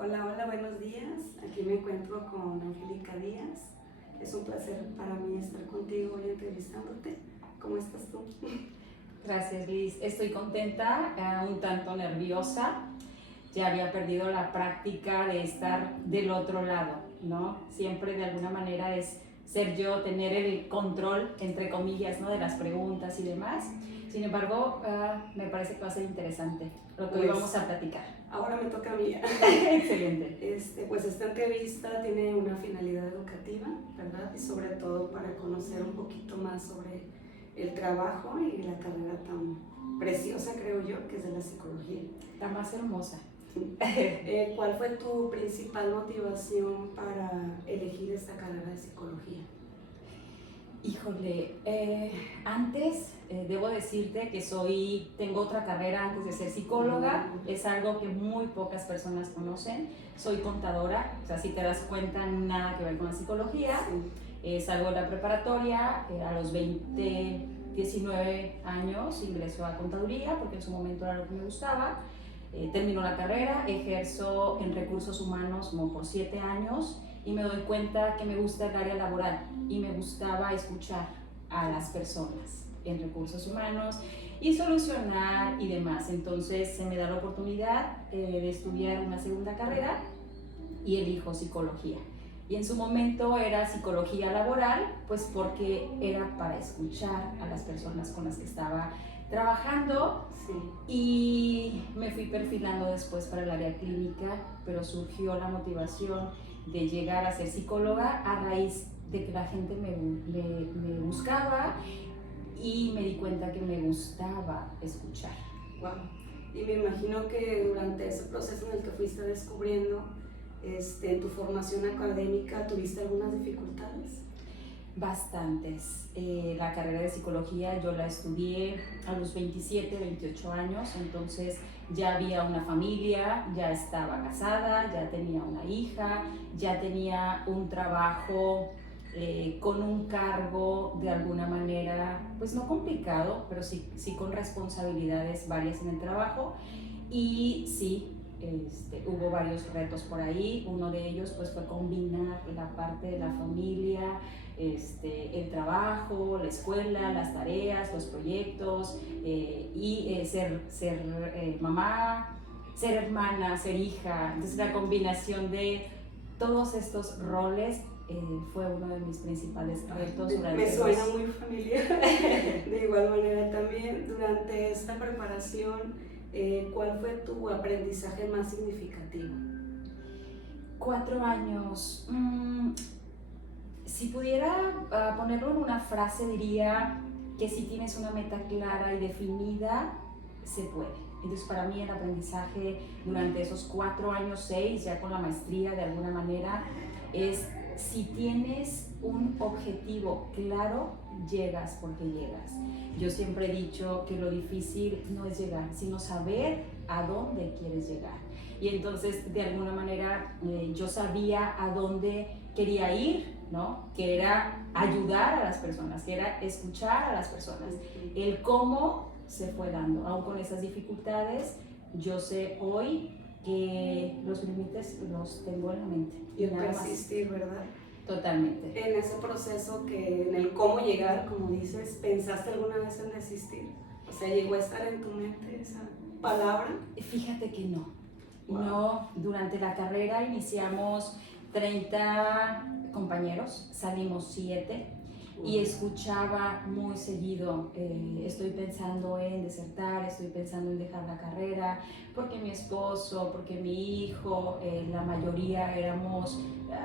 Hola, hola, buenos días. Aquí me encuentro con Angélica Díaz. Es un placer para mí estar contigo hoy entrevistándote. ¿Cómo estás tú? Gracias, Liz. Estoy contenta, un tanto nerviosa. Ya había perdido la práctica de estar del otro lado, ¿no? Siempre de alguna manera es ser yo, tener el control, entre comillas, ¿no? De las preguntas y demás. Sin embargo, me parece que va a ser interesante lo que hoy vamos a platicar. Ahora me toca a mí. Excelente. Pues esta entrevista tiene una finalidad educativa, ¿verdad? Y sobre todo para conocer un poquito más sobre el trabajo y la carrera tan preciosa, creo yo, que es de la psicología. La más hermosa. ¿Cuál fue tu principal motivación para elegir esta carrera de psicología? Híjole, antes debo decirte que tengo otra carrera antes de ser psicóloga, es algo que muy pocas personas conocen. Soy contadora, o sea, si te das cuenta, nada que ver con la psicología. Salgo de la preparatoria, a los 19 años ingreso a contaduría porque en su momento era lo que me gustaba. Termino la carrera, ejerzo en recursos humanos como por 7 años y me doy cuenta que me gusta el área laboral y me gustaba escuchar a las personas en recursos humanos y solucionar y demás. Entonces se me da la oportunidad de estudiar una segunda carrera y elijo psicología. Y en su momento era psicología laboral, pues porque era para escuchar a las personas con las que estaba trabajando. Sí. Y me fui perfilando después para el área clínica, pero surgió la motivación de llegar a ser psicóloga a raíz de que la gente me buscaba y me di cuenta que me gustaba escuchar. Wow. Y me imagino que durante ese proceso en el que fuiste descubriendo en tu formación académica, ¿tuviste algunas dificultades? Bastantes. La carrera de psicología yo la estudié a los 27, 28 años, entonces ya había una familia, ya estaba casada, ya tenía una hija, ya tenía un trabajo con un cargo de alguna manera, pues no complicado, pero sí con responsabilidades varias en el trabajo. Y sí, hubo varios retos por ahí. Uno de ellos pues fue combinar la parte de la familia, el trabajo, la escuela, las tareas, los proyectos y ser mamá, ser hermana, ser hija. Entonces la combinación de todos estos roles fue uno de mis principales retos. Me suena muy familiar. De igual manera también durante esta preparación, ¿cuál fue tu aprendizaje más significativo? 4 años. Si pudiera ponerlo en una frase, diría que si tienes una meta clara y definida, se puede. Entonces para mí el aprendizaje durante esos 4 años, 6, ya con la maestría de alguna manera, es si tienes un objetivo claro, llegas porque llegas. Yo siempre he dicho que lo difícil no es llegar, sino saber a dónde quieres llegar. Y entonces de alguna manera yo sabía a dónde quería ir, ¿no? Que era ayudar a las personas, que era escuchar a las personas. El cómo se fue dando, aún con esas dificultades, yo sé hoy que los límites los tengo en la mente. Y el persistir, ¿verdad? Totalmente. En ese proceso en el cómo llegar, como dices, ¿pensaste alguna vez en desistir? O sea, ¿llegó a estar en tu mente esa palabra? Fíjate que no. Wow. No, durante la carrera iniciamos 30 compañeros, salimos 7 y escuchaba muy seguido, estoy pensando en desertar, estoy pensando en dejar la carrera, porque mi esposo, porque mi hijo, la mayoría éramos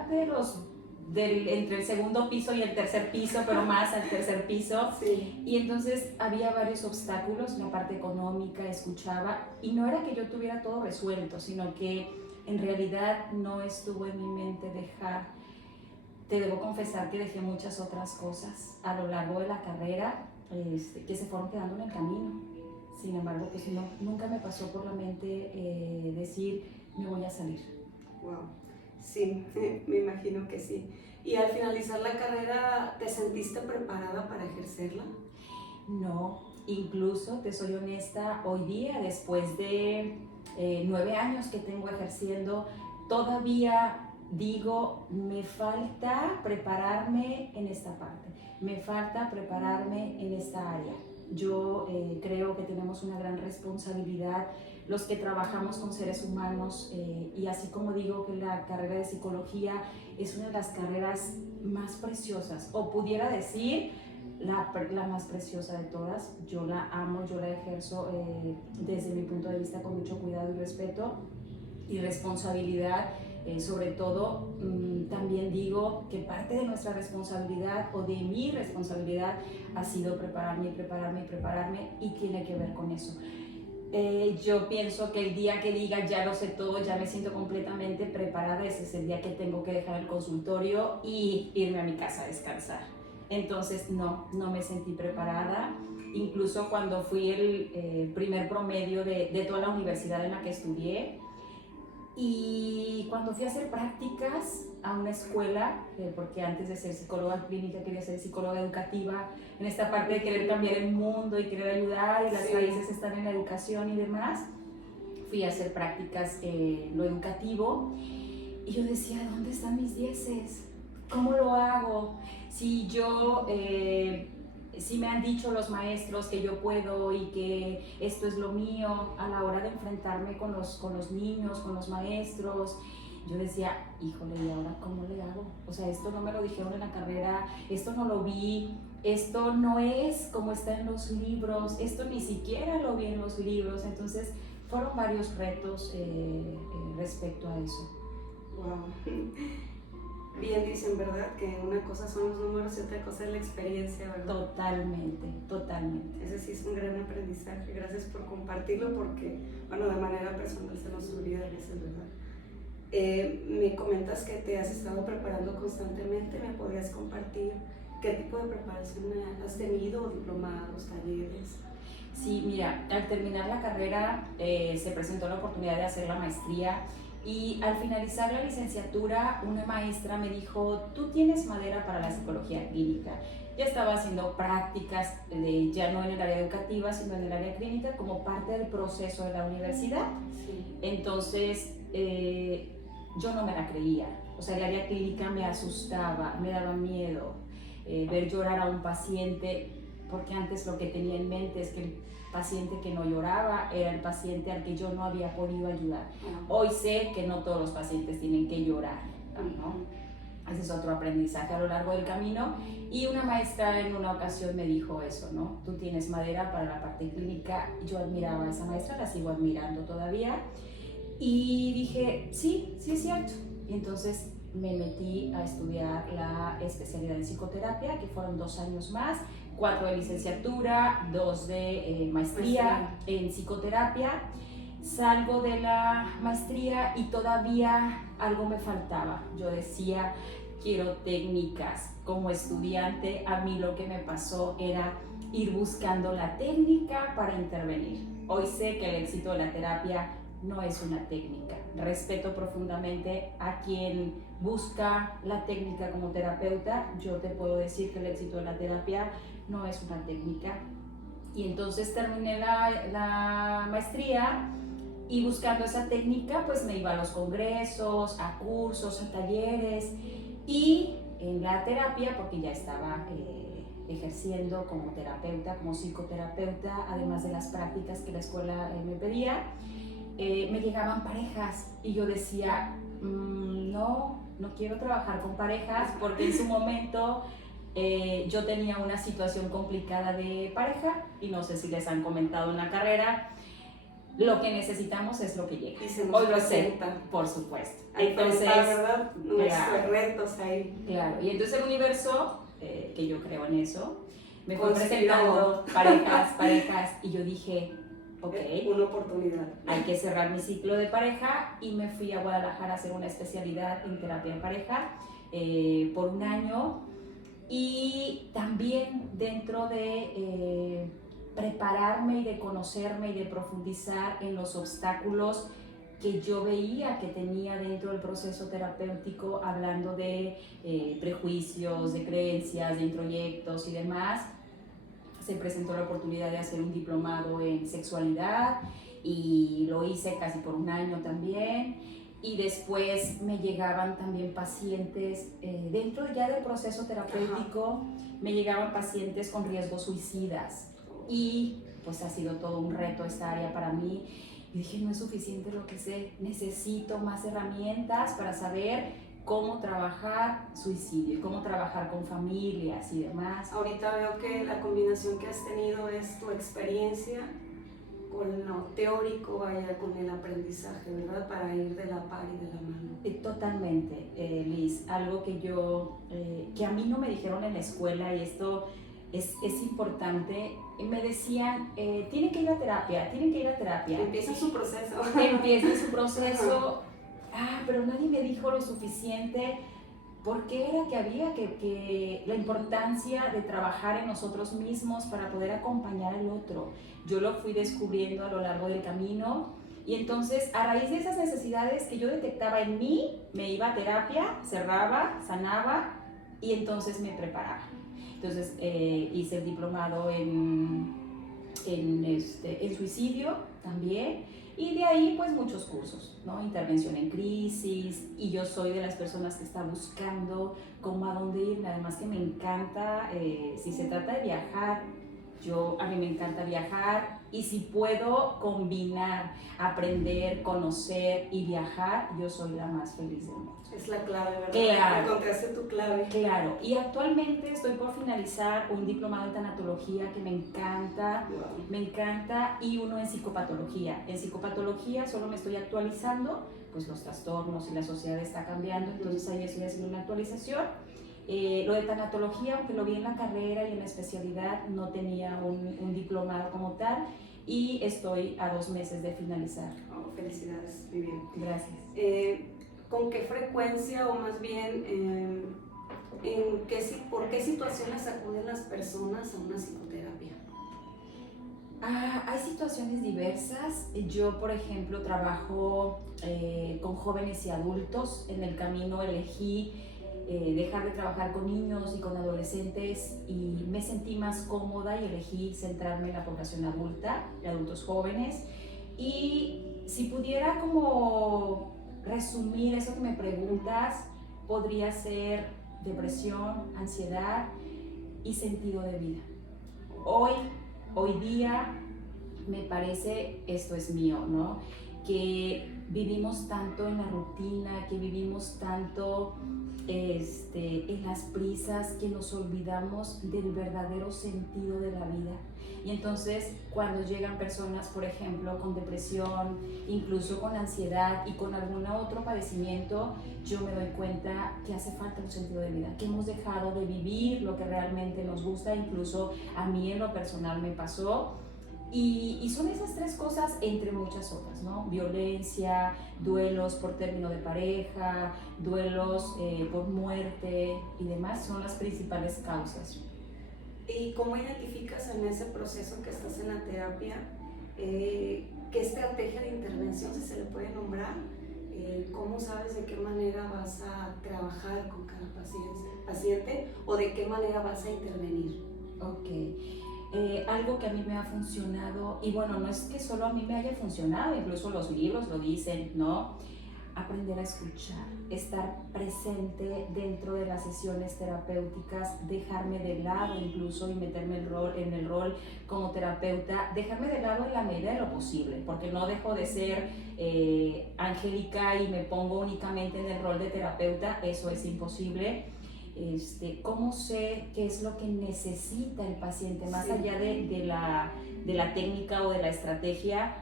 de los entre el segundo piso y el tercer piso, pero más al tercer piso. Sí. Y entonces había varios obstáculos, la parte económica, escuchaba, y no era que yo tuviera todo resuelto, sino que en realidad no estuvo en mi mente dejar. Te debo confesar que dejé muchas otras cosas a lo largo de la carrera que se fueron quedando en el camino. Sin embargo, pues no, nunca me pasó por la mente decir, me voy a salir. Wow. Sí, me imagino que sí. ¿Y al finalizar la carrera te sentiste preparada para ejercerla? No, incluso te soy honesta, hoy día, después de 9 años que tengo ejerciendo, todavía digo, me falta prepararme en esta parte, me falta prepararme en esta área. Yo creo que tenemos una gran responsabilidad los que trabajamos con seres humanos y así como digo que la carrera de psicología es una de las carreras más preciosas, o pudiera decir la más preciosa de todas. Yo la amo, yo la ejerzo desde mi punto de vista con mucho cuidado y respeto y responsabilidad. Sobre todo, también digo que parte de nuestra responsabilidad o de mi responsabilidad ha sido prepararme y prepararme y prepararme, y tiene que ver con eso. Yo pienso que el día que diga ya lo sé todo, ya me siento completamente preparada, ese es el día que tengo que dejar el consultorio y irme a mi casa a descansar. Entonces no me sentí preparada. Incluso cuando fui el primer promedio de toda la universidad en la que estudié, y cuando fui a hacer prácticas a una escuela, porque antes de ser psicóloga clínica quería ser psicóloga educativa, en esta parte de querer cambiar el mundo y querer ayudar, y las raíces están en la educación y demás, fui a hacer prácticas en lo educativo y yo decía, ¿dónde están mis dieces? ¿Cómo lo hago? Si yo... si me han dicho los maestros que yo puedo y que esto es lo mío, a la hora de enfrentarme con los niños, con los maestros, yo decía, híjole, ¿y ahora cómo le hago? O sea, esto no me lo dijeron en la carrera, esto no lo vi, esto no es como está en los libros, esto ni siquiera lo vi en los libros. Entonces, fueron varios retos respecto a eso. Wow. Bien dicen, ¿verdad? Que una cosa son los números y otra cosa es la experiencia, ¿verdad? Totalmente, totalmente. Ese sí es un gran aprendizaje. Gracias por compartirlo porque, bueno, de manera personal se nos olvida a veces, ¿verdad? Me comentas que te has estado preparando constantemente. ¿Me podrías compartir qué tipo de preparación has tenido, diplomados, talleres? Sí, mira, al terminar la carrera se presentó la oportunidad de hacer la maestría. Y al finalizar la licenciatura, una maestra me dijo, tú tienes madera para la psicología clínica. Ya estaba haciendo prácticas, ya no en el área educativa, sino en el área clínica, como parte del proceso de la universidad. Sí. Entonces, yo no me la creía. O sea, el área clínica me asustaba, me daba miedo ver llorar a un paciente, porque antes lo que tenía en mente es que el paciente que no lloraba era el paciente al que yo no había podido ayudar. Hoy sé que no todos los pacientes tienen que llorar, ¿no? Ese es otro aprendizaje a lo largo del camino. Y una maestra en una ocasión me dijo eso, ¿no? Tú tienes madera para la parte clínica. Yo admiraba a esa maestra, la sigo admirando todavía. Y dije, sí es cierto. Y entonces me metí a estudiar la especialidad en psicoterapia, que fueron 2 años más, 4 de licenciatura, 2 de maestría en psicoterapia. Salgo de la maestría y todavía algo me faltaba. Yo decía, quiero técnicas. Como estudiante, a mí lo que me pasó era ir buscando la técnica para intervenir. Hoy sé que el éxito de la terapia no es una técnica. Respeto profundamente a quien busca la técnica como terapeuta. Yo te puedo decir que el éxito de la terapia no es una técnica. Y entonces terminé la maestría y buscando esa técnica pues me iba a los congresos, a cursos, a talleres, y en la terapia, porque ya estaba ejerciendo como terapeuta, como psicoterapeuta, además de las prácticas que la escuela me pedía, me llegaban parejas y yo decía, no quiero trabajar con parejas, porque en su momento yo tenía una situación complicada de pareja, y no sé si les han comentado en la carrera, lo que necesitamos es lo que llega. Hoy lo sé, por supuesto. Entonces, ¿verdad? Nuestros retos ahí. Claro, y entonces el universo, que yo creo en eso, me fue presentando parejas, y yo dije, ok, una oportunidad. Hay que cerrar mi ciclo de pareja, y me fui a Guadalajara a hacer una especialidad en terapia de pareja por 1 año. Y también dentro de prepararme y de conocerme y de profundizar en los obstáculos que yo veía que tenía dentro del proceso terapéutico, hablando de prejuicios, de creencias, de introyectos y demás, se presentó la oportunidad de hacer un diplomado en sexualidad y lo hice casi por 1 año también. y después me llegaban también pacientes, dentro ya del proceso terapéutico, me llegaban pacientes con riesgos suicidas y pues ha sido todo un reto esta área para mí. Y dije, no es suficiente lo que sé, necesito más herramientas para saber cómo trabajar suicidio, cómo trabajar con familias y demás. Ahorita veo que la combinación que has tenido es tu experiencia con lo teórico, vaya, con el aprendizaje, ¿verdad? Para ir de la par y de la mano. Totalmente, Liz. Algo que que a mí no me dijeron en la escuela, y esto es importante, me decían, tienen que ir a terapia, tienen que ir a terapia. Empieza su proceso. Empieza su proceso. Pero nadie me dijo lo suficiente. ¿Por qué era que había que la importancia de trabajar en nosotros mismos para poder acompañar al otro? Yo lo fui descubriendo a lo largo del camino y entonces a raíz de esas necesidades que yo detectaba en mí, me iba a terapia, cerraba, sanaba y entonces me preparaba. Entonces hice el diplomado en suicidio también. Y de ahí pues muchos cursos, ¿no? Intervención en crisis, y yo soy de las personas que está buscando cómo a dónde irme, además que me encanta, si se trata de viajar, a mí me encanta viajar, y si puedo combinar, aprender, conocer y viajar, yo soy la más feliz del mundo. Es la clave, ¿verdad? Claro. Encontraste tu clave. Claro, y actualmente estoy por finalizar un diplomado en tanatología que me encanta, Wow. me encanta, y uno en psicopatología. En psicopatología solo me estoy actualizando, pues los trastornos y la sociedad está cambiando, entonces ahí estoy haciendo una actualización. Lo de tanatología, aunque lo vi en la carrera y en la especialidad, no tenía un diplomado como tal, y estoy a 2 meses de finalizar. Oh, felicidades, muy bien. Gracias. ¿Con qué frecuencia, o más bien, por qué situaciones acuden las personas a una psicoterapia? Hay situaciones diversas. Yo, por ejemplo, trabajo con jóvenes y adultos. En el camino elegí dejar de trabajar con niños y con adolescentes y me sentí más cómoda y elegí centrarme en la población adulta, de adultos jóvenes. Y si pudiera como resumir eso que me preguntas, podría ser depresión, ansiedad y sentido de vida. Hoy día me parece, esto es mío, ¿no? Que vivimos tanto en la rutina, que vivimos tanto en las prisas, que nos olvidamos del verdadero sentido de la vida. Y entonces cuando llegan personas, por ejemplo, con depresión, incluso con ansiedad y con algún otro padecimiento, yo me doy cuenta que hace falta un sentido de vida, que hemos dejado de vivir lo que realmente nos gusta. Incluso a mí en lo personal me pasó. Y son esas 3 cosas, entre muchas otras, ¿no? Violencia, duelos por término de pareja, duelos por muerte y demás, son las principales causas. ¿Y cómo identificas en ese proceso que estás en la terapia qué estrategia de intervención, si se le puede nombrar? ¿Cómo sabes de qué manera vas a trabajar con cada paciente o de qué manera vas a intervenir? Ok. Algo que a mí me ha funcionado, y bueno, no es que solo a mí me haya funcionado, incluso los libros lo dicen, ¿no? Aprender a escuchar, estar presente dentro de las sesiones terapéuticas, dejarme de lado incluso y meterme en el rol como terapeuta, dejarme de lado en la medida de lo posible, porque no dejo de ser angélica y me pongo únicamente en el rol de terapeuta, eso es imposible. ¿Cómo sé qué es lo que necesita el paciente? Más allá de la técnica o de la estrategia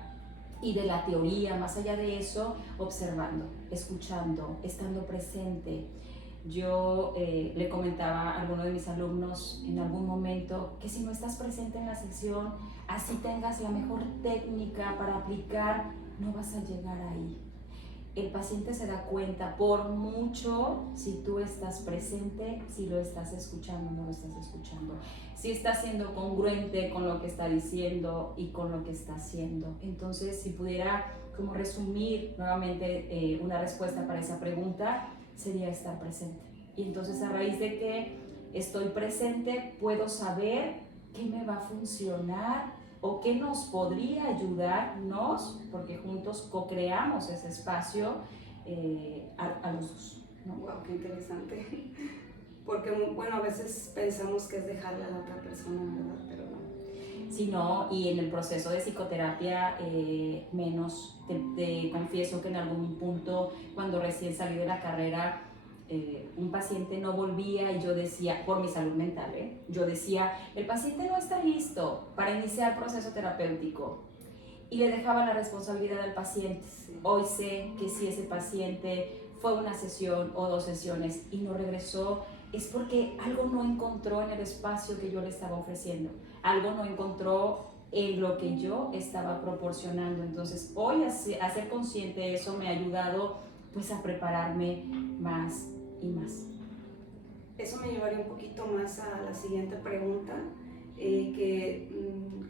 y de la teoría, más allá de eso, observando, escuchando, estando presente. Yo le comentaba a alguno de mis alumnos en algún momento que si no estás presente en la sesión, así tengas la mejor técnica para aplicar, no vas a llegar ahí. El paciente se da cuenta por mucho si tú estás presente, si lo estás escuchando o no lo estás escuchando, si está siendo congruente con lo que está diciendo y con lo que está haciendo. Entonces, si pudiera como resumir nuevamente una respuesta para esa pregunta, sería estar presente. Y entonces, a raíz de que estoy presente, puedo saber qué me va a funcionar o qué nos podría ayudarnos, porque juntos co-creamos ese espacio a los dos, ¿no? Wow, qué interesante. Porque, bueno, a veces pensamos que es dejarle a la otra persona, ¿verdad? Pero no. Sí, no, y en el proceso de psicoterapia menos, te confieso que en algún punto, cuando recién salí de la carrera, un paciente no volvía y yo decía, por mi salud mental, yo decía, el paciente no está listo para iniciar proceso terapéutico y le dejaba la responsabilidad al paciente. Sí. Hoy sé que si ese paciente fue una sesión o 2 sesiones y no regresó, es porque algo no encontró en el espacio que yo le estaba ofreciendo, algo no encontró en lo que yo estaba proporcionando. Entonces hoy a ser consciente de eso me ha ayudado pues a prepararme más y más. Eso me llevaría un poquito más a la siguiente pregunta,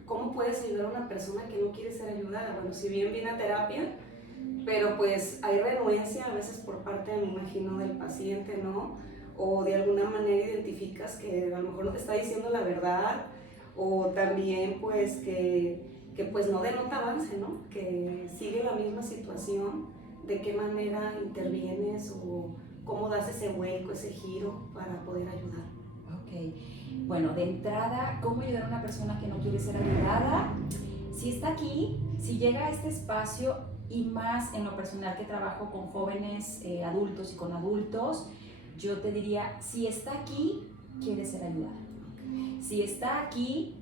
¿cómo puedes ayudar a una persona que no quiere ser ayudada? Bueno, si bien viene a terapia, pero pues hay renuencia a veces por parte, me imagino, del paciente, ¿no? O de alguna manera identificas que a lo mejor no te está diciendo la verdad, o también pues que pues no denota avance, ¿no? Que sigue la misma situación. ¿De qué manera intervienes o cómo das ese vuelco, ese giro para poder ayudar? Ok, bueno, de entrada, ¿cómo ayudar a una persona que no quiere ser ayudada? Si está aquí, si llega a este espacio, y más en lo personal que trabajo con jóvenes, adultos y con adultos, yo te diría, si está aquí, quiere ser ayudada. Si está aquí,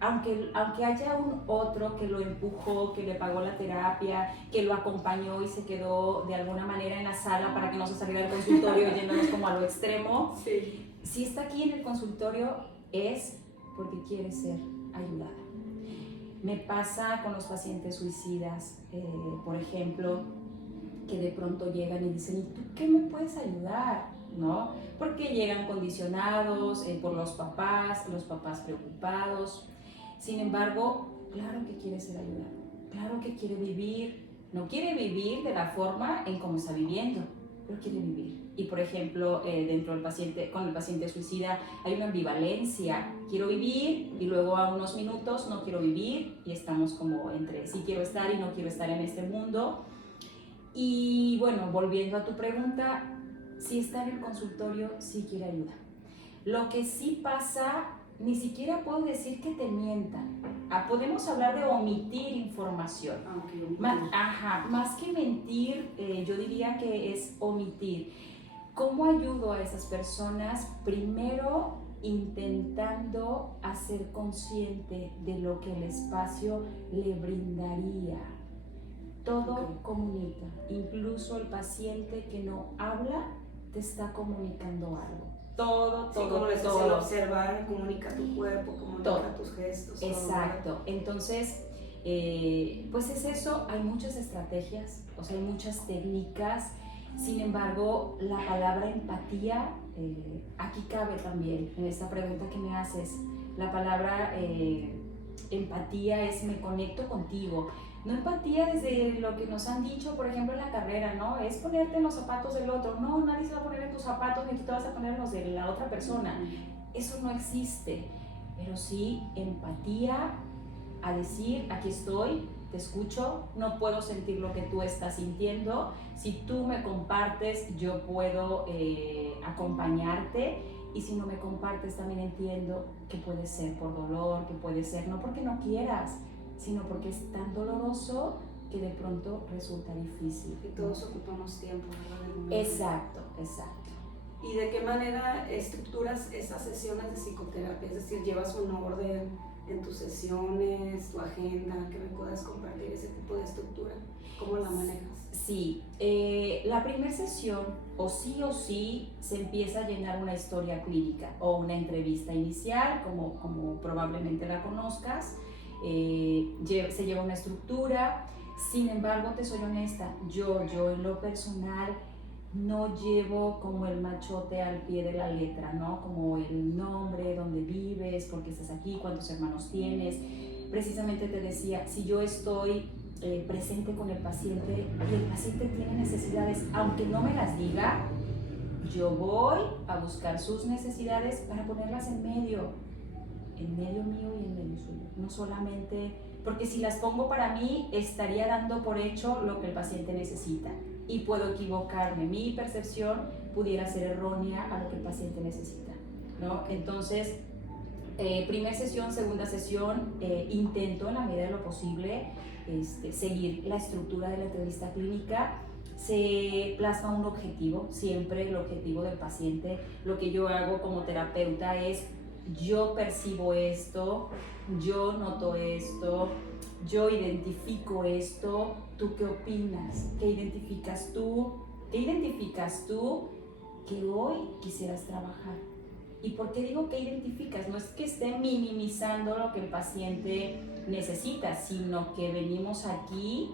aunque haya un otro que lo empujó, que le pagó la terapia, que lo acompañó y se quedó de alguna manera en la sala para que no se saliera del consultorio yéndonos como a lo extremo, sí. Si está aquí en el consultorio es porque quiere ser ayudada. Me pasa con los pacientes suicidas, por ejemplo, que de pronto llegan y dicen, ¿y tú qué me puedes ayudar? ¿No? Porque llegan condicionados por los papás preocupados. Sin embargo, claro que quiere ser ayudado, claro que quiere vivir, no quiere vivir de la forma en cómo está viviendo, pero quiere vivir. Y por ejemplo, dentro del paciente, con el paciente suicida hay una ambivalencia, quiero vivir y luego a unos minutos no quiero vivir y estamos como entre sí quiero estar y no quiero estar en este mundo. Y bueno, volviendo a tu pregunta, si está en el consultorio, sí quiere ayuda. Lo que sí pasa, ni siquiera puedo decir que te mientan. Podemos hablar de omitir información. Okay. Más que mentir, yo diría que es omitir. ¿Cómo ayudo a esas personas? Primero, intentando hacer consciente de lo que el espacio le brindaría. Todo comunica, incluso el paciente que no habla te está comunicando algo. Todo. Como les decía, observar, comunica tu cuerpo, comunica tus gestos. Exacto. Todo. Entonces, pues es eso, hay muchas estrategias, o sea, hay muchas técnicas. Sin embargo, la palabra empatía, aquí cabe también, en esta pregunta que me haces. La palabra empatía es me conecto contigo. No empatía desde lo que nos han dicho, por ejemplo, en la carrera, ¿no? Es ponerte en los zapatos del otro. No, nadie se va a poner en tus zapatos ni tú te vas a poner en los de la otra persona. Eso no existe. Pero sí empatía a decir, aquí estoy, te escucho, no puedo sentir lo que tú estás sintiendo. Si tú me compartes, yo puedo acompañarte. Y si no me compartes, también entiendo que puede ser por dolor, que puede ser no porque no quieras, sino porque es tan doloroso que de pronto resulta difícil. Y todos ocupamos tiempo, ¿verdad? Exacto. ¿Y de qué manera estructuras esas sesiones de psicoterapia? Es decir, ¿llevas un orden en tus sesiones, tu agenda, que me puedas compartir ese tipo de estructura? ¿Cómo la manejas? Sí, la primera sesión o sí se empieza a llenar una historia clínica o una entrevista inicial, como probablemente la conozcas. Se lleva una estructura. Sin embargo, te soy honesta, yo en lo personal no llevo como el machote al pie de la letra, ¿no? Como el nombre, dónde vives, por qué estás aquí, cuántos hermanos tienes. Precisamente te decía, si yo estoy presente con el paciente y el paciente tiene necesidades, aunque no me las diga, yo voy a buscar sus necesidades para ponerlas en medio. en medio mío y en medio suyo. No solamente, porque si las pongo para mí, estaría dando por hecho lo que el paciente necesita y puedo equivocarme. Mi percepción pudiera ser errónea a lo que el paciente necesita, ¿no? Entonces, primera sesión, segunda sesión, intento en la medida de lo posible seguir la estructura de la entrevista clínica. Se plasma un objetivo, siempre el objetivo del paciente. Lo que yo hago como terapeuta es: yo percibo esto, yo noto esto, yo identifico esto, ¿tú qué opinas? ¿Qué identificas tú? ¿Qué identificas tú que hoy quisieras trabajar? ¿Y por qué digo que identificas? No es que esté minimizando lo que el paciente necesita, sino que venimos aquí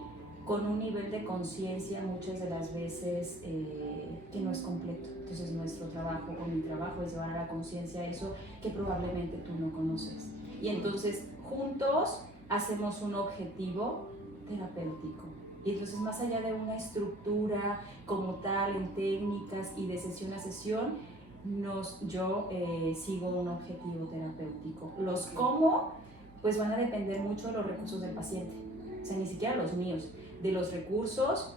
con un nivel de conciencia muchas de las veces que no es completo. Entonces nuestro trabajo o mi trabajo es llevar a la conciencia eso que probablemente tú no conoces. Y entonces juntos hacemos un objetivo terapéutico. Y entonces, más allá de una estructura como tal en técnicas y de sesión a sesión, yo sigo un objetivo terapéutico. Los cómo, pues van a depender mucho de los recursos del paciente, o sea, ni siquiera los míos, de los recursos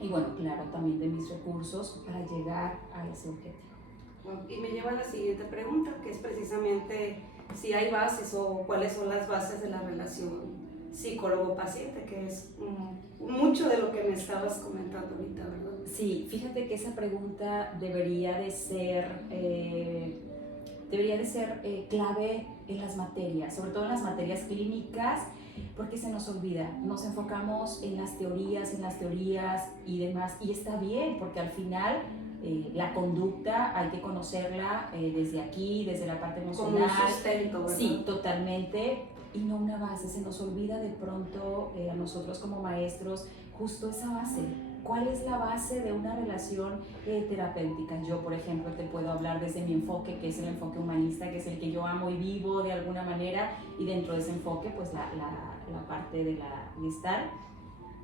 y bueno, claro, también de mis recursos para llegar a ese objetivo. Bueno, y me lleva a la siguiente pregunta, que es precisamente si hay bases o cuáles son las bases de la relación psicólogo-paciente, que es mucho de lo que me estabas comentando ahorita, ¿verdad? Sí, fíjate que esa pregunta debería de ser clave en las materias, sobre todo en las materias clínicas, porque se nos olvida, nos enfocamos en las teorías y demás, y está bien, porque al final la conducta hay que conocerla desde aquí, desde la parte emocional. Como un sustento, ¿verdad? Sí, totalmente, y no una base. Se nos olvida de pronto a nosotros como maestros justo esa base. ¿Cuál es la base de una relación terapéutica? Yo, por ejemplo, te puedo hablar desde mi enfoque, que es el enfoque humanista, que es el que yo amo y vivo de alguna manera, y dentro de ese enfoque, pues la parte de la Gestalt.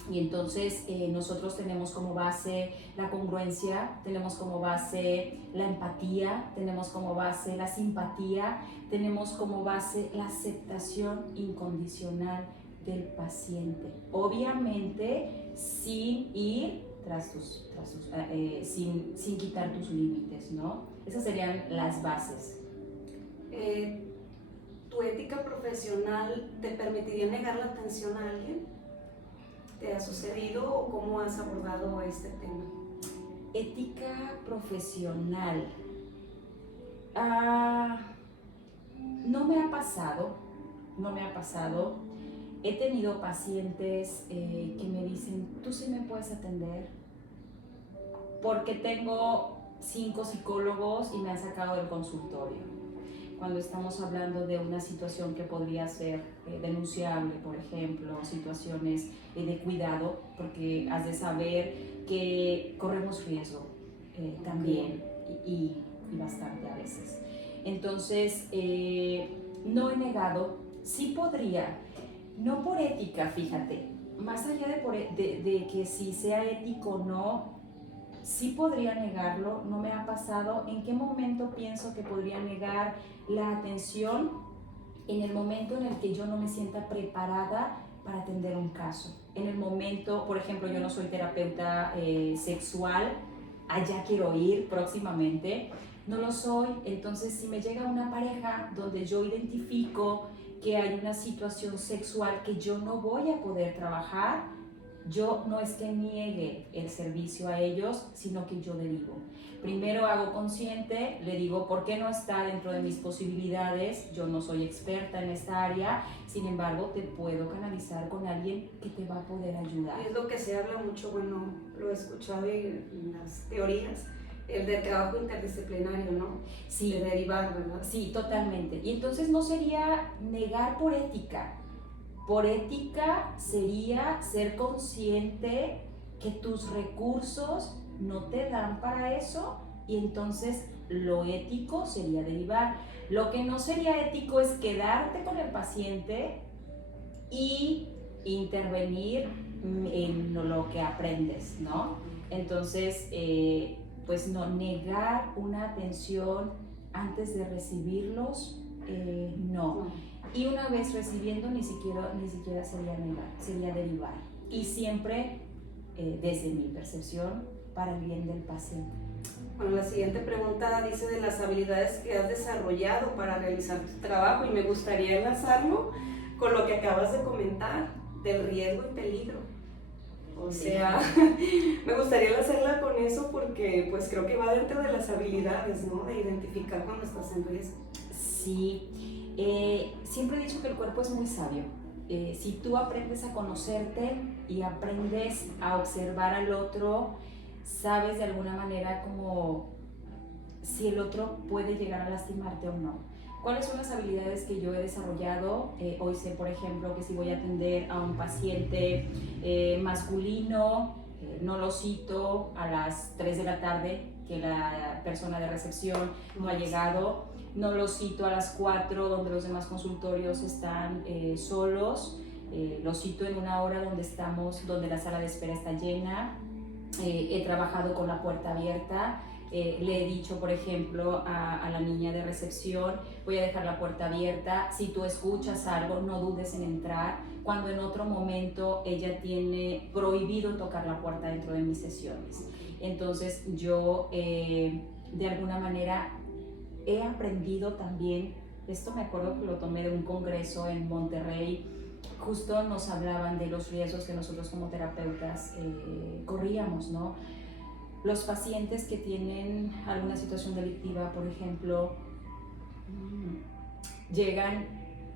Y entonces nosotros tenemos como base la congruencia, tenemos como base la empatía, tenemos como base la simpatía, tenemos como base la aceptación incondicional del paciente. Obviamente sin ir sin quitar tus límites, ¿no? Esas serían las bases. ¿Tu ética profesional te permitiría negar la atención a alguien? ¿Te ha sucedido o cómo has abordado este tema? Ética profesional. No me ha pasado. He tenido pacientes que me dicen: ¿tú sí me puedes atender? Porque tengo 5 psicólogos y me han sacado del consultorio. Cuando estamos hablando de una situación que podría ser denunciable, por ejemplo, situaciones de cuidado, porque has de saber que corremos riesgo también y bastante a veces. Entonces, no he negado, sí podría, no por ética, fíjate, más allá de que si sea ético o no, sí podría negarlo, no me ha pasado. ¿En qué momento pienso que podría negar la atención? En el momento en el que yo no me sienta preparada para atender un caso. En el momento, por ejemplo, yo no soy terapeuta sexual, allá quiero ir próximamente, no lo soy. Entonces, si me llega una pareja donde yo identifico que hay una situación sexual que yo no voy a poder trabajar, yo no es que niegue el servicio a ellos, sino que yo derivo. Primero hago consciente, le digo por qué no está dentro de mis posibilidades, yo no soy experta en esta área, sin embargo te puedo canalizar con alguien que te va a poder ayudar. Es lo que se habla mucho, bueno, lo he escuchado en las teorías, el de trabajo interdisciplinario, ¿no? Sí. De derivar, ¿verdad? Sí, totalmente. Y entonces no sería negar por ética. Por ética sería ser consciente que tus recursos no te dan para eso, y entonces lo ético sería derivar. Lo que no sería ético es quedarte con el paciente y intervenir en lo que aprendes, ¿no? Entonces, pues no, negar una atención antes de recibirlos no. Y una vez recibiendo, ni siquiera sería negar, sería derivar. Y siempre, desde mi percepción, para el bien del paciente. Bueno, la siguiente pregunta dice de las habilidades que has desarrollado para realizar tu trabajo, y me gustaría enlazarlo con lo que acabas de comentar, del riesgo y peligro. O sea, me gustaría enlazarla con eso porque pues creo que va dentro de las habilidades, ¿no? De identificar cuando estás en riesgo. Sí, siempre he dicho que el cuerpo es muy sabio. Si tú aprendes a conocerte y aprendes a observar al otro, sabes de alguna manera como si el otro puede llegar a lastimarte o no. ¿Cuáles son las habilidades que yo he desarrollado? Hoy sé, por ejemplo, que si voy a atender a un paciente masculino, no lo cito a las 3 de la tarde, que la persona de recepción no ha llegado, no lo cito a las 4, donde los demás consultorios están solos, lo cito en una hora donde la sala de espera está llena. He trabajado con la puerta abierta. Le he dicho, por ejemplo, a la niña de recepción, voy a dejar la puerta abierta, si tú escuchas algo, no dudes en entrar, cuando en otro momento ella tiene prohibido tocar la puerta dentro de mis sesiones. Entonces yo, de alguna manera, he aprendido también, esto me acuerdo que lo tomé de un congreso en Monterrey, justo nos hablaban de los riesgos que nosotros como terapeutas corríamos, ¿no? Los pacientes que tienen alguna situación delictiva, por ejemplo, llegan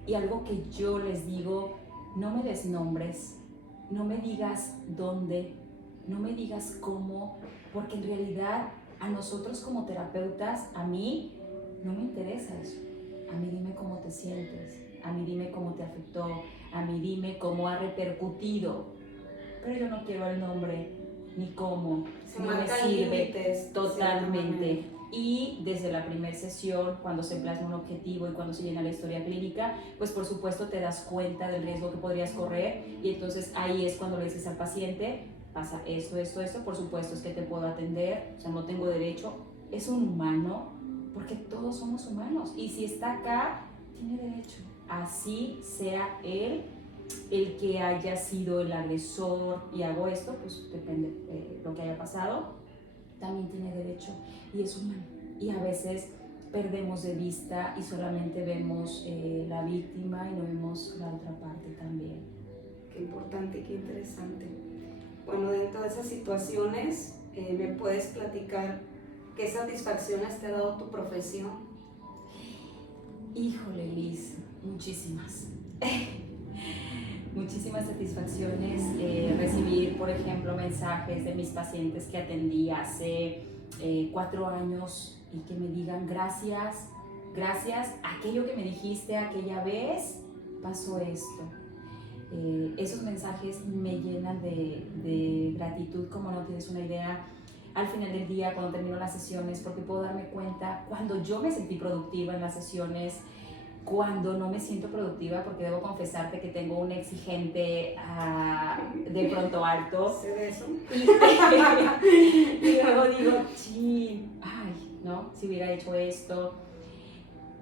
y algo que yo les digo, no me des nombres, no me digas dónde, no me digas cómo, porque en realidad a nosotros como terapeutas, a mí no me interesa eso. A mí dime cómo te sientes, a mí dime cómo te afectó, a mí dime cómo ha repercutido, pero yo no quiero el nombre ni cómo, no me sirve totalmente. Y desde la primera sesión, cuando se plasma un objetivo y cuando se llena la historia clínica, pues por supuesto te das cuenta del riesgo que podrías correr, y entonces ahí es cuando le dices al paciente, pasa esto, por supuesto es que te puedo atender, o sea, no tengo derecho, es un humano, porque todos somos humanos, y si está acá, tiene derecho, así sea él el que haya sido el agresor, y hago esto, pues depende de lo que haya pasado, también tiene derecho y es humano. Y a veces perdemos de vista y solamente vemos la víctima y no vemos la otra parte también. Qué importante y qué interesante. Bueno, dentro de esas situaciones, ¿me puedes platicar qué satisfacciones te ha dado tu profesión? Híjole, Liz, muchísimas. Muchísimas satisfacciones, recibir, por ejemplo, mensajes de mis pacientes que atendí hace 4 años y que me digan gracias, aquello que me dijiste aquella vez, pasó esto. Esos mensajes me llenan de gratitud, como no tienes una idea, al final del día, cuando termino las sesiones, porque puedo darme cuenta cuando yo me sentí productiva en las sesiones, cuando no me siento productiva, porque debo confesarte que tengo un exigente de pronto alto. ¿Sé de eso? Y luego digo, ay, ¿no? Si hubiera hecho esto,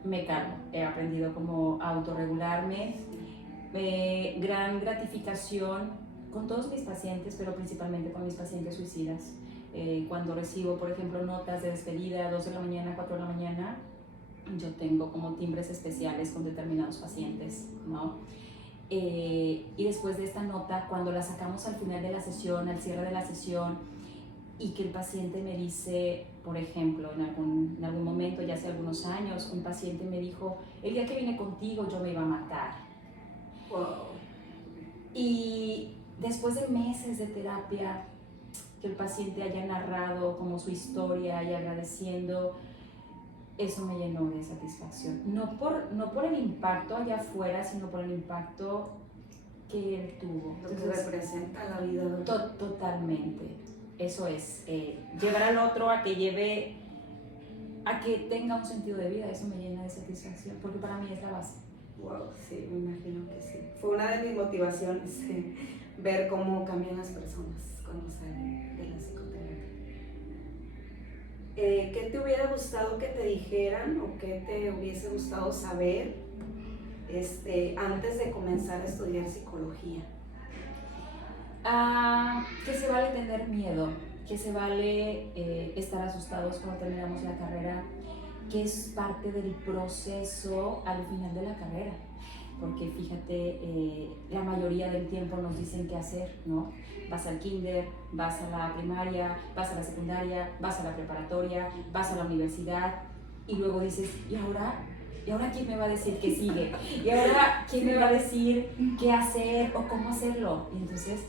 me calmo. He aprendido como a autorregularme. Gran gratificación con todos mis pacientes, pero principalmente con mis pacientes suicidas. Cuando recibo, por ejemplo, notas de despedida a 2 de la mañana, 4 de la mañana, yo tengo como timbres especiales con determinados pacientes, ¿no? Y después de esta nota, cuando la sacamos al final de la sesión, al cierre de la sesión, y que el paciente me dice, por ejemplo, en algún momento, ya hace algunos años, un paciente me dijo, el día que vine contigo yo me iba a matar. Wow. Y después de meses de terapia, que el paciente haya narrado como su historia y agradeciendo, eso me llenó de satisfacción. No por el impacto allá afuera, sino por el impacto que él tuvo. Lo que representa la vida. Totalmente. Eso es, llevar al otro a que tenga un sentido de vida, eso me llena de satisfacción, porque para mí es la base. Wow, sí, me imagino que sí. Fue una de mis motivaciones, ver cómo cambian las personas cuando salen de la psicoterapia. ¿qué te hubiera gustado que te dijeran o qué te hubiese gustado saber antes de comenzar a estudiar psicología? Que se vale tener miedo, que se vale estar asustados cuando terminamos la carrera, que es parte del proceso al final de la carrera. Porque fíjate, la mayoría del tiempo nos dicen qué hacer, ¿no? Vas al kinder, vas a la primaria, vas a la secundaria, vas a la preparatoria, vas a la universidad y luego dices, ¿y ahora? ¿Y ahora quién me va a decir qué sigue? ¿Y ahora quién me va a decir qué hacer o cómo hacerlo? Y entonces,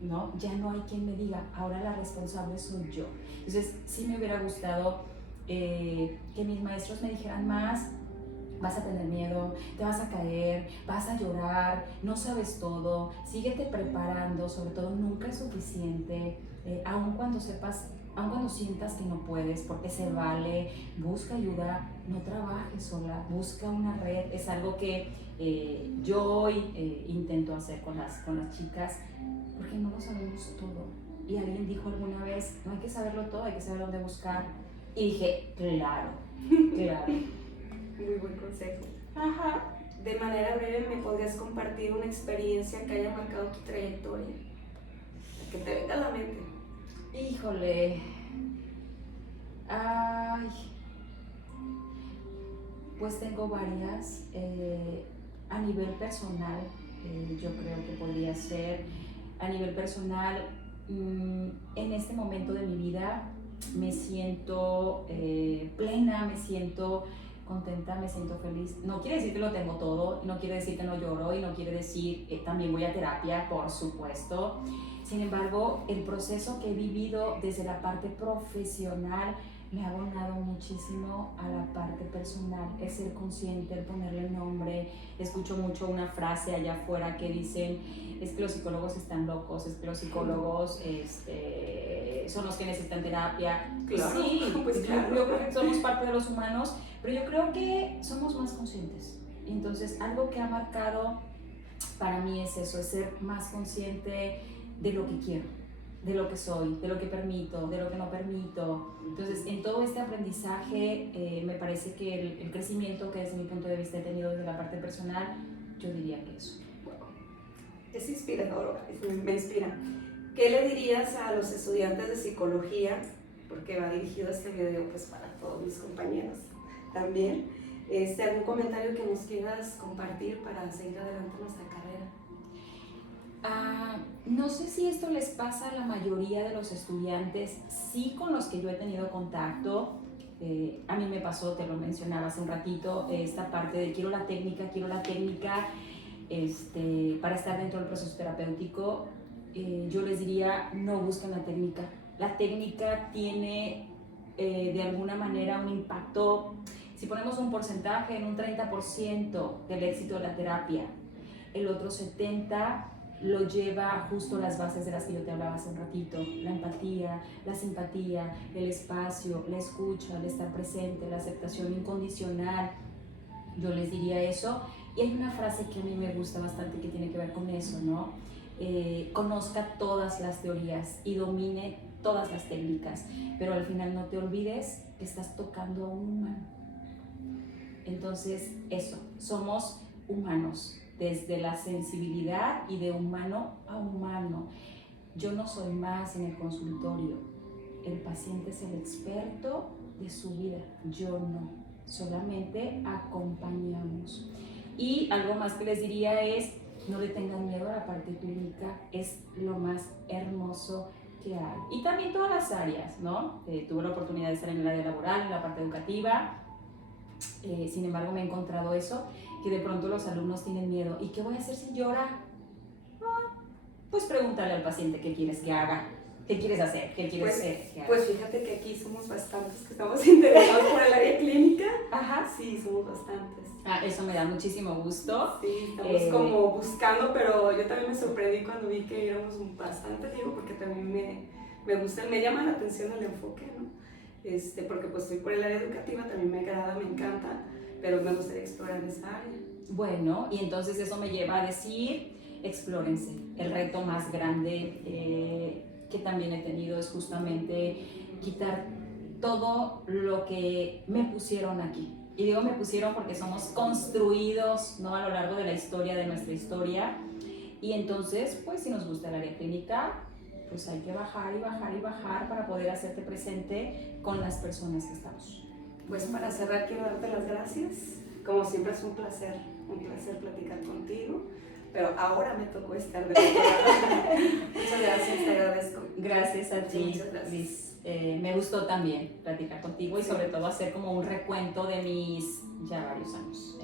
¿no? Ya no hay quien me diga, ahora la responsable soy yo. Entonces, sí me hubiera gustado que mis maestros me dijeran más. Vas a tener miedo, te vas a caer, vas a llorar, no sabes todo, síguete preparando, sobre todo nunca es suficiente, aun cuando sientas que no puedes, porque se vale, busca ayuda, no trabajes sola, busca una red, es algo que yo hoy intento hacer con las chicas, porque no lo sabemos todo. Y alguien dijo alguna vez, no hay que saberlo todo, hay que saber dónde buscar. Y dije, claro. Muy buen consejo. Ajá. De manera breve, ¿me podrías compartir una experiencia que haya marcado tu trayectoria? Que te venga a la mente. Híjole. Ay. Pues tengo varias. A nivel personal, yo creo que podría ser. A nivel personal, en este momento de mi vida me siento plena, me siento contenta, me siento feliz. No quiere decir que lo tengo todo, no quiere decir que no lloro y no quiere decir que también voy a terapia, por supuesto. Sin embargo, el proceso que he vivido desde la parte profesional me ha abonado muchísimo a la parte personal, el ser consciente, el ponerle nombre. Escucho mucho una frase allá afuera que dicen, es que los psicólogos están locos, es que los psicólogos son los que necesitan terapia. Claro, Sí, pues claro. yo creo que somos parte de los humanos, pero yo creo que somos más conscientes. Entonces, algo que ha marcado para mí es eso, es ser más consciente de lo que quiero, de lo que soy, de lo que permito, de lo que no permito. Entonces, en todo este aprendizaje, me parece que el crecimiento que desde mi punto de vista he tenido desde la parte personal, yo diría que eso. Es inspirador, me inspira. ¿Qué le dirías a los estudiantes de psicología? Porque va dirigido este video pues para todos mis compañeros también. ¿Algún comentario que nos quieras compartir para seguir adelante nuestra carrera? No sé si esto les pasa a la mayoría de los estudiantes, sí con los que yo he tenido contacto. A mí me pasó, te lo mencionaba hace un ratito, esta parte de quiero la técnica para estar dentro del proceso terapéutico. Yo les diría, no busquen la técnica. La técnica tiene de alguna manera un impacto, si ponemos un porcentaje en un 30% del éxito de la terapia, el otro 70% lo lleva justo las bases de las que yo te hablaba hace un ratito, la empatía, la simpatía, el espacio, la escucha, el estar presente, la aceptación incondicional. Yo les diría eso. Y hay una frase que a mí me gusta bastante que tiene que ver con eso, ¿no? Conozca todas las teorías y domine todas las técnicas, pero al final no te olvides que estás tocando a un humano. Entonces, eso, somos humanos, desde la sensibilidad y de humano a humano. Yo no soy más en el consultorio, el paciente es el experto de su vida, yo no, solamente acompañamos. Y algo más que les diría es, no le tengan miedo a la parte clínica, es lo más hermoso que hay. Y también todas las áreas, ¿no? Tuve la oportunidad de estar en el área laboral, en la parte educativa, sin embargo me he encontrado eso, que de pronto los alumnos tienen miedo. ¿Y qué voy a hacer si llora? Pues pregúntale al paciente qué quieres que haga, qué quieres hacer, qué quieres hacer. Pues fíjate que aquí somos bastantes que estamos interesados por el área clínica. Ajá. Sí, somos bastantes. Eso me da muchísimo gusto. Sí, estamos como buscando, pero yo también me sorprendí cuando vi que éramos bastantes, digo, porque también me gusta, me llama la atención el enfoque, ¿no? Porque pues estoy por el área educativa, también me agrada, me encanta, pero me gustaría explorar esa área. Bueno, y entonces eso me lleva a decir, explórense. El reto más grande que también he tenido es justamente quitar todo lo que me pusieron aquí. Y digo me pusieron porque somos construidos, ¿no?, a lo largo de la historia, de nuestra historia. Y entonces, pues si nos gusta el área clínica, pues hay que bajar y bajar y bajar para poder hacerte presente con las personas que estamos. Pues para cerrar quiero darte las gracias. Como siempre es un placer platicar contigo. Pero ahora me tocó estar de Muchas gracias, te agradezco. Gracias a ti, muchas gracias. Liz. Me gustó también platicar contigo y sobre todo hacer como un recuento de mis ya varios años.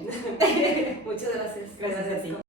Muchas gracias. Gracias a ti.